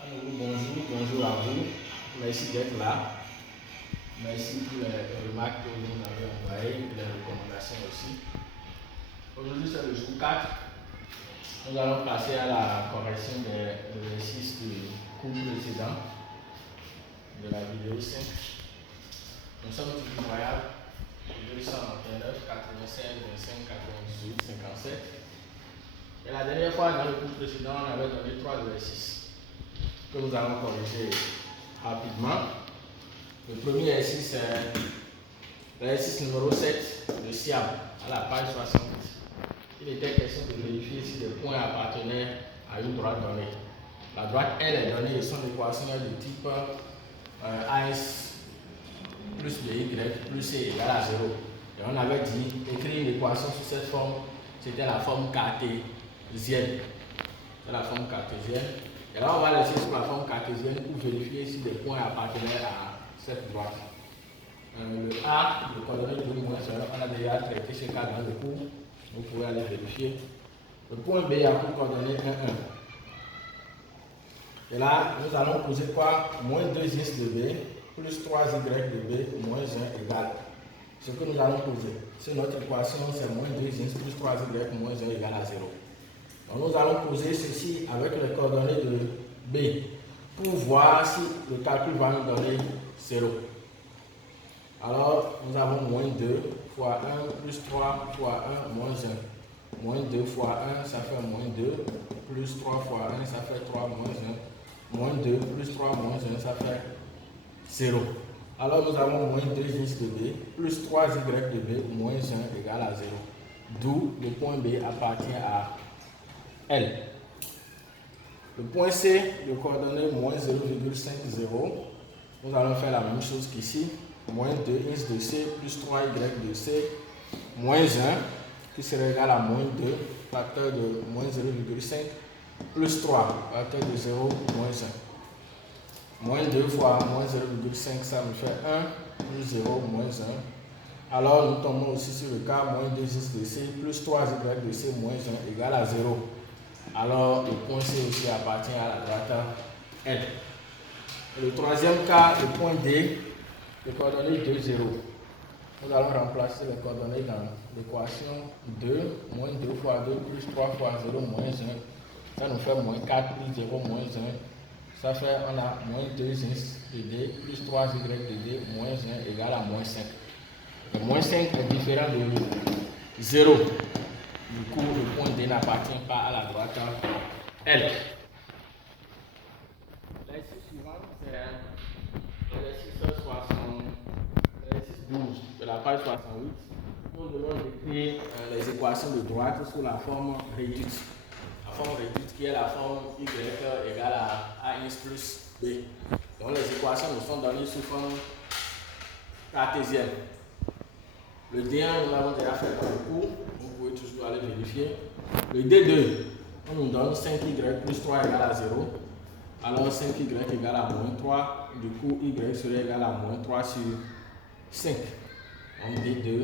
À nouveau, bonjour à vous. Merci d'être là. Merci pour les remarques que vous nous avez envoyées, les recommandations aussi. Aujourd'hui, c'est le jour 4. Nous allons passer à la correction des exercices du cours précédent de la vidéo 5. Nous sommes toujours voyables 229, 96, 25, 98, 57. Et la dernière fois, dans le cours précédent, on avait donné 3 exercices que nous allons corriger rapidement. Le premier exercice, c'est l'exercice numéro 7 de SIAB, à la page 60. Il était question de vérifier si les points appartenaient à une droite donnée. La droite L est donnée et son équation est de type AS plus BY plus C égale à 0. Et on avait dit écrire une équation sous cette forme, c'était la forme cartésienne. C'est la forme cartésienne. Et là, on va laisser sur la forme cartésienne pour vérifier si les points appartenaient à cette droite. Le A, le coordonnée 2 moins 1, on a déjà traité ce cas dans le cours. Vous pouvez aller vérifier. Le point B a pour coordonnée 1, 1. Et là, nous allons poser quoi? Moins 2x de B plus 3y de B moins 1 égale. Ce que nous allons poser, c'est notre équation, c'est moins 2x plus 3y moins 1 égale à 0. Donc nous allons poser ceci avec les coordonnées de B pour voir si le calcul va nous donner 0. Alors nous avons moins 2 fois 1 plus 3 fois 1 moins 1. Moins 2 fois 1 ça fait moins 2 plus 3 fois 1 ça fait 3 moins 1. Moins 2 plus 3 moins 1 ça fait 0. Alors nous avons moins 2x de B plus 3y de B moins 1 égale à 0. D'où le point B appartient à L. Le point C, de coordonnée moins 0,50, nous allons faire la même chose qu'ici. Moins 2x de C plus 3y de C moins 1 qui serait égal à moins 2 facteur de moins 0,5 plus 3 facteur de 0 moins 1. Moins 2 fois moins 0,5 ça me fait 1 plus 0 moins 1. Alors nous tombons aussi sur le cas moins 2x de C plus 3y de C moins 1 égale à 0. Alors le point C aussi appartient à la droite L. Et le troisième cas, le point D, les coordonnées 2, 0. Nous allons remplacer les coordonnées dans l'équation 2, moins 2 fois 2 plus 3 fois 0 moins 1. Ça nous fait moins 4 plus 0 moins 1. Ça fait, on a moins 2x de D plus 3y de D moins 1 égale à moins 5. Le moins 5 est différent de 0. Du coup, le point D n'appartient pas à la droite L. L'exercice suivant, c'est l'exercice 12 de la page 68. Nous devons écrire les équations de droite sous la forme réduite. La forme réduite qui est la forme y égale à ax plus b. Donc les équations nous sont données sous forme cartésienne. Le D1, nous l'avons déjà fait dans le cours. Vous pouvez toujours aller vérifier. Le D2, on nous donne 5y plus 3 égale à 0. Alors 5y égale à moins 3. Du coup, y serait égal à moins 3 sur 5. Donc D2,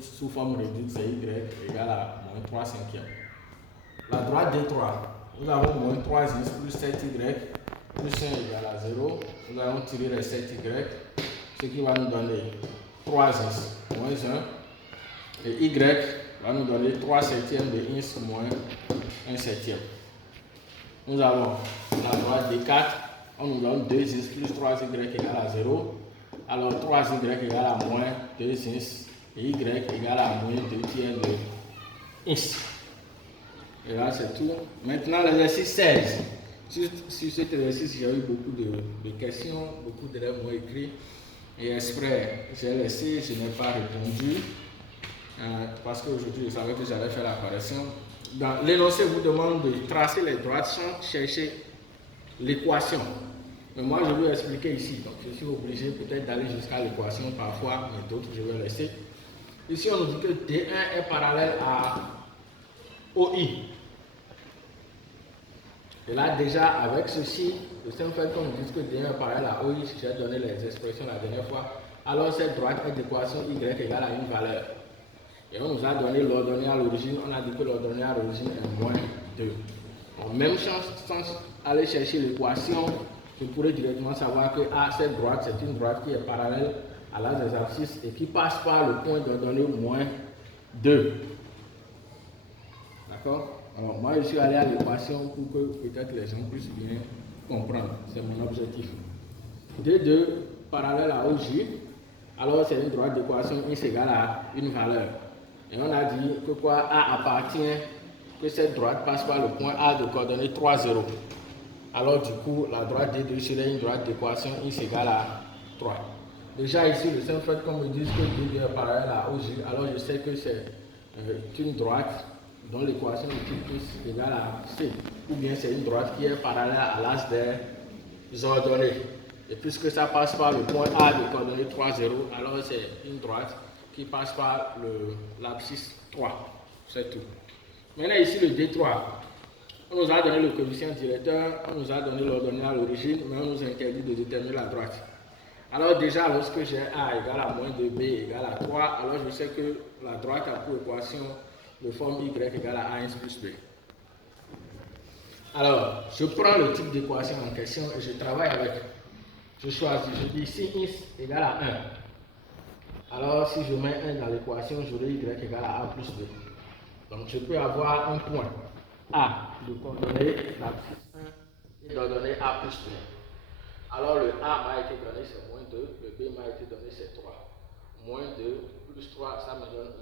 sous forme réduite, c'est y égale à moins 3 cinquième. La droite D3, nous avons moins 3x plus 7y plus 1 égale à 0. Nous allons tirer les 7y, ce qui va nous donner 3x moins 1. Et y va nous donner 3 septièmes de x moins 1 septième. Nous avons la droite D4, on nous donne 2x plus 3y égale à 0. Alors 3y égale à moins 2x et y égale à moins 2 tiers de x. Et là c'est tout. Maintenant l'exercice 16. Sur cet exercice j'ai eu beaucoup de questions, beaucoup d'élèves m'ont écrit. Et exprès, j'ai laissé, je n'ai pas répondu parce qu'aujourd'hui je savais que j'allais faire la correction. Dans l'énoncé vous demande de tracer les droites sans chercher l'équation. Mais moi je vais expliquer ici, donc je suis obligé peut-être d'aller jusqu'à l'équation parfois, mais d'autres je vais laisser. Ici on nous dit que D1 est parallèle à OI. Et là déjà avec ceci, le simple fait qu'on nous dise que D1 est parallèle à OI, j'ai donné les expressions la dernière fois, alors cette droite est d'équation Y égale à une valeur. Et on nous a donné l'ordonnée à l'origine, on a dit que l'ordonnée à l'origine est moins 2. Donc même aller chercher l'équation, je pourrais directement savoir que cette droite, c'est une droite qui est parallèle à l'axe des abscisses et qui passe par le point de données moins 2. D'accord? Alors, moi, je suis allé à l'équation pour que peut-être les gens puissent bien comprendre. C'est mon objectif. D2 parallèle à OJ, alors c'est une droite d'équation x égale à une valeur. Et on a dit que quoi A appartient, que cette droite passe par le point A de coordonnées 3, 0. Alors du coup, la droite D2 serait une droite d'équation x égale à 3. Déjà ici, le simple fait qu'on me dise que D2 est parallèle à OJ, alors je sais que c'est une droite dont l'équation de type x égale à C. Ou bien c'est une droite qui est parallèle à l'axe des ordonnées. Et puisque ça passe par le point A de coordonnées 3, 0, alors c'est une droite qui passe par l'abscisse 3. C'est tout. Maintenant ici le D3. On nous a donné le coefficient directeur, on nous a donné l'ordonnée à l'origine, mais on nous interdit de déterminer la droite. Alors déjà, lorsque j'ai A égale à moins 2B égale à 3, alors je sais que la droite a pour équation de forme Y égale à A1 plus B. Alors, je prends le type d'équation en question et je travaille avec. Je choisis, je dis si x égale à 1. Alors, si je mets 1 dans l'équation, j'aurai y égale à a plus b. Donc, je peux avoir un point A de coordonnées l'abscisse 1 et d'ordonnée a plus b. Alors, le A m'a été donné, c'est moins 2, le B m'a été donné, c'est 3. Moins 2 plus 3, ça me donne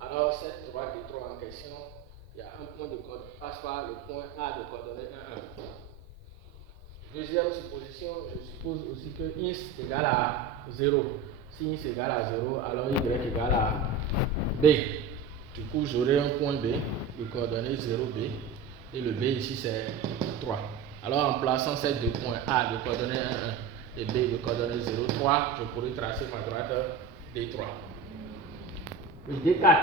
1. Alors, cette droite de 3 en question, il y a un point de coordonnée, passe par le point A de coordonnées 1, 1. Deuxième supposition, je suppose aussi que x égale à 0. Si x égale à 0, alors y égale à b. Du coup, j'aurai un point B de coordonnées 0b et le b ici c'est 3. Alors en plaçant ces deux points A de coordonnées 1, 1 et B de coordonnées 0, 3, je pourrai tracer ma droite D3. Le D4,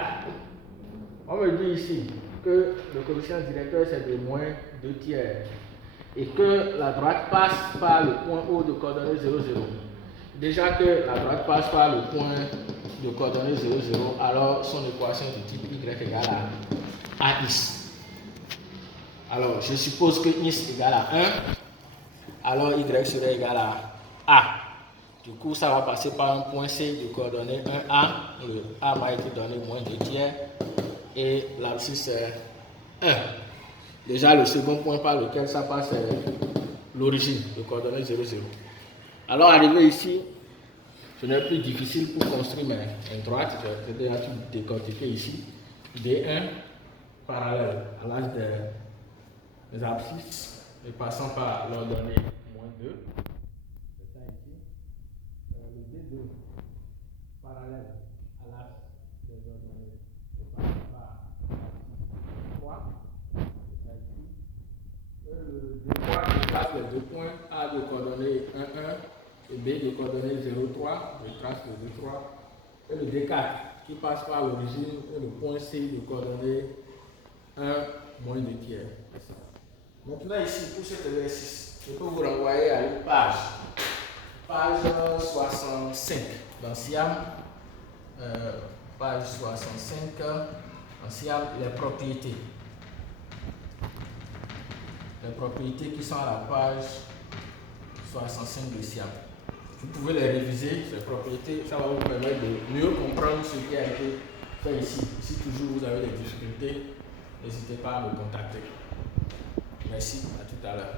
on me dit ici que le coefficient directeur c'est de moins 2 tiers. Et que la droite passe par le point O de coordonnées 0, 0. Déjà que la droite passe par le point de coordonnées 0, 0, alors son équation de type y égale à AX. Alors, je suppose que x égale à 1, alors y serait égal à A. Du coup, ça va passer par un point C de coordonnées 1A. Le A m'a été donné moins 2 tiers et l'abscisse est 1. Déjà, le second point par lequel ça passe, c'est l'origine de coordonnées 0, 0. Alors, arrivé ici, ce n'est plus difficile pour construire mes droites. J'ai déjà tout décortiqué ici. D1 parallèle à l'axe des abscisses et passant par l'ordonnée moins 2. C'est ça ici. Le D2 parallèle à l'axe des ordonnées et passant par l'abscisse 3. Le D3 déplace les deux points A de coordonnées 1, 1 et B de coordonnées 0, 3. Je trace le D3. Et le D4 qui passe par l'origine et le point C de coordonnées 1, moins 2 tiers. Maintenant ici, pour cet exercice, je peux vous renvoyer à une page. Page 65 dans SIAM. Page 65 dans SIAM, les propriétés. Les propriétés qui sont à la page 65 de SIAM. Vous pouvez les réviser, ces propriétés, ça va vous permettre de mieux comprendre ce qui a été fait ici. Si toujours vous avez des difficultés, n'hésitez pas à me contacter. Merci, à tout à l'heure.